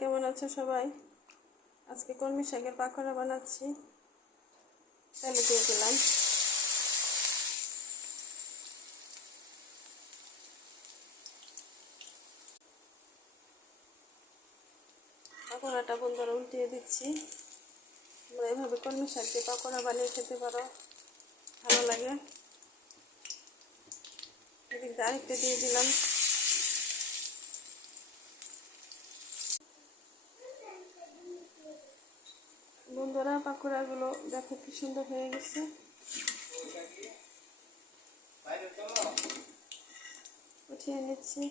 কেমন আছো সবাই? আজকে কলমি শাকের পাকোড়া বানাচ্ছি। তেলে দিয়ে দিলাম। পাকোড়াটা বন্ধুরা উল্টিয়ে দিচ্ছি। তোমরা এভাবে কলমি শাক দিয়ে পাকোড়া বানিয়ে খেতে পারো, ভালো লাগে। এদিক দিয়ে আরেকটা দিয়ে দিলাম। বন্ধুরা পাকোড়াগুলো দেখো কি সুন্দর হয়ে গেছে। উঠিয়ে নিচ্ছি।